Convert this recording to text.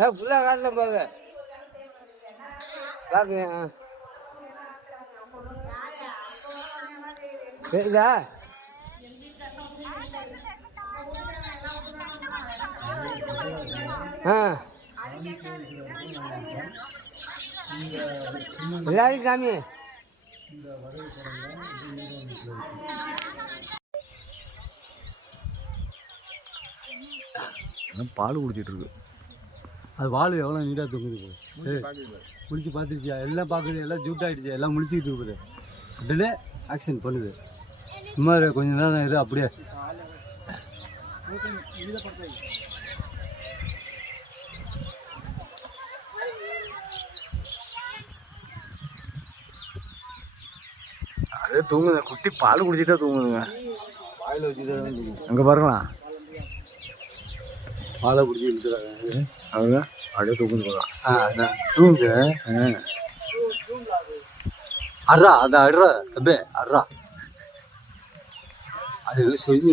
ஜாலியா ஃபுல்லாக காட்டில் போங்க. பாருங்க கேக்குதா? ஆ. எல்லாரும் காமி பால் குடிச்சிட்டு இருக்கு. அது வால் எவ்வளோ நீட்டாக தொங்குது முழிச்சு பார்த்துருச்சியா எல்லாம் பார்க்குது எல்லாம் ஜூட் ஆகிடுச்சு எல்லாம் முழிச்சிக்கிட்டு இருக்குது. உடனே ஆக்ஷன் பண்ணுது. சும்மா இரு, கொஞ்ச நேரம் இரு அப்படியே. அதே தூங்குது குட்டி பால் குடிச்சிட்டா தூங்குதுங்க. வாயில் வச்சுட்டு. அங்கே பாருங்களா பாலை பிடிச்சி இழுத்துறாங்க அவங்க அப்படியே தூங்குது போதா ஆ அதான். தூங்கு. அட்ரா அது அட்ரா தம்பே அட்ரா அது சொல்லி